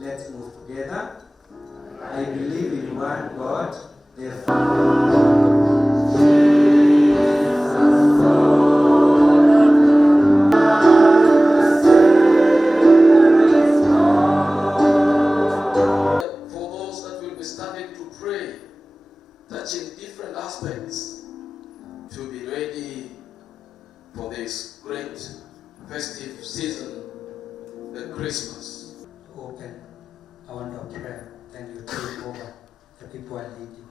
Let's move together. I believe in one God, the Father. Touching different aspects to be ready for this great festive season, the Christmas. Open, I want to pray, then you take over, the people are leading.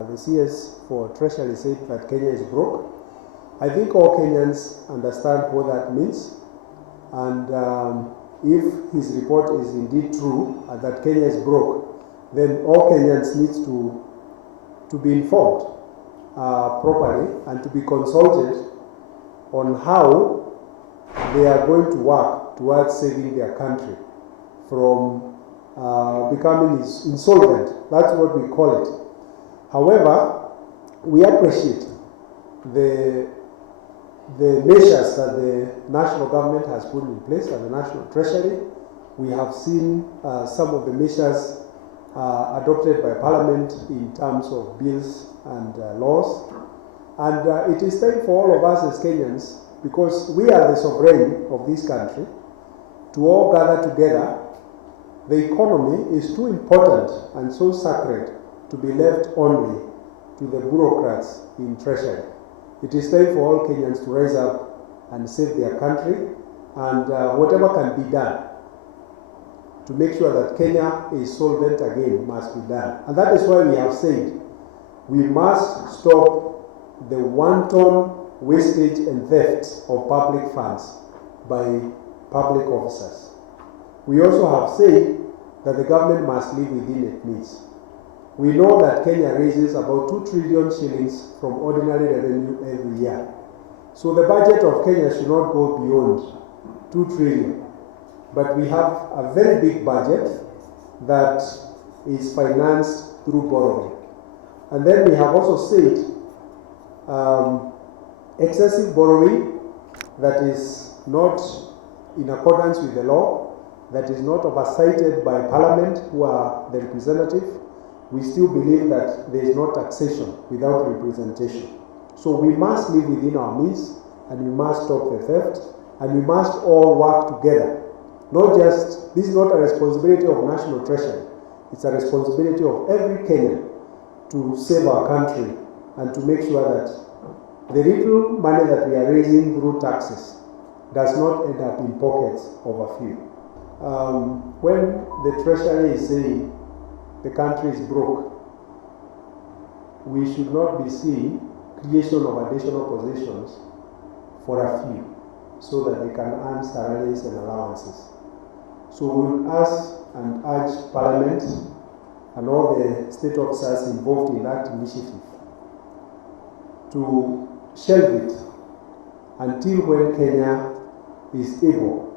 The CS for Treasury said that Kenya is broke. I think all Kenyans understand what that means, and if his report is indeed true that Kenya is broke, then all Kenyans need to be informed properly and to be consulted on how they are going to work towards saving their country from becoming insolvent. That's what we call it. However, we appreciate the measures that the national government has put in place and the National Treasury. We have seen some of the measures adopted by Parliament in terms of bills and laws. And it is time for all of us as Kenyans, because we are the sovereign of this country, to all gather together. The economy is too important and so sacred to be left only to the bureaucrats in Treasury. It is time for all Kenyans to rise up and save their country, and whatever can be done to make sure that Kenya is solvent again must be done. And that is why we have said we must stop the wanton wastage and theft of public funds by public officers. We also have said that the government must live within its means. We know that Kenya raises about 2 trillion shillings from ordinary revenue every year. So the budget of Kenya should not go beyond 2 trillion. But we have a very big budget that is financed through borrowing. And then we have also said excessive borrowing that is not in accordance with the law, that is not oversighted by Parliament, who are the representative. We still believe that there is no taxation without representation. So we must live within our means, and we must stop the theft, and we must all work together. Not just, this is not a responsibility of National Treasury, it's a responsibility of every Kenyan to save our country and to make sure that the little money that we are raising through taxes does not end up in pockets of a few. When the Treasury is saying the country is broke, we should not be seeing creation of additional positions for a few so that they can earn salaries and allowances. So we will ask and urge Parliament and all the state officers involved in that initiative to shelve it until when Kenya is able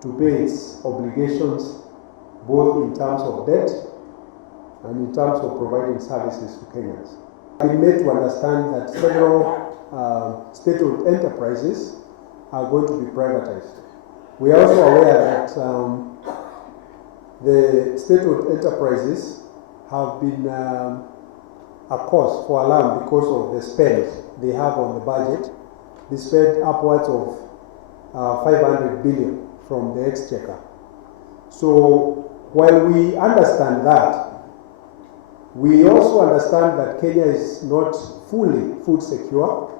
to pay its obligations, both in terms of debt and in terms of providing services to Kenyans. We made to understand that several state-owned enterprises are going to be privatized. We are also aware that the state-owned enterprises have been a cause for alarm because of the spend they have on the budget. They spend upwards of 500 billion from the exchequer. So while we understand that, we also understand that Kenya is not fully food secure,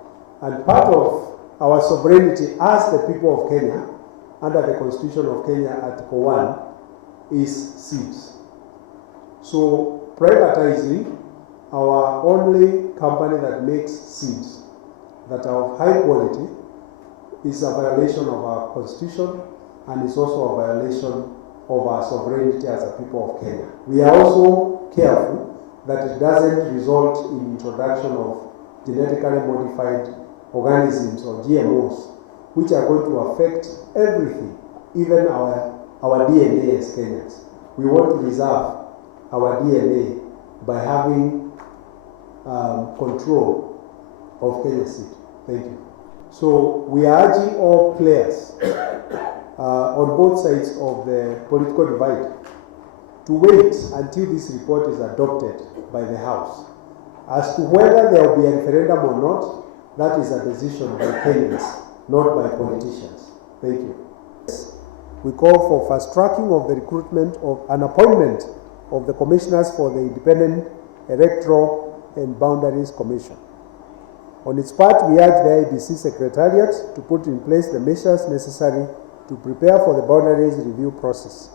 and part of our sovereignty as the people of Kenya, under the Constitution of Kenya, Article 1, is seeds. So privatizing our only company that makes seeds that are of high quality is a violation of our Constitution, and is also a violation of our sovereignty as a people of Kenya. We are also careful that it doesn't result in introduction of genetically modified organisms or GMOs, which are going to affect everything, even our DNA as Kenyans. We want to reserve our DNA by having control of Kenya seed. Thank you. So we are urging all players on both sides of the political divide to wait until this report is adopted by the House. As to whether there will be a referendum or not, that is a decision by Kenyans, not by politicians. Thank you. We call for fast tracking of the recruitment of an appointment of the commissioners for the Independent Electoral and Boundaries Commission. On its part, we urge the IEBC Secretariat to put in place the measures necessary to prepare for the boundaries review process.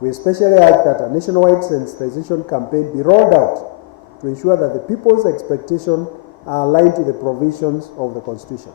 We especially urge that a nationwide sensitization campaign be rolled out to ensure that the people's expectations are aligned to the provisions of the Constitution.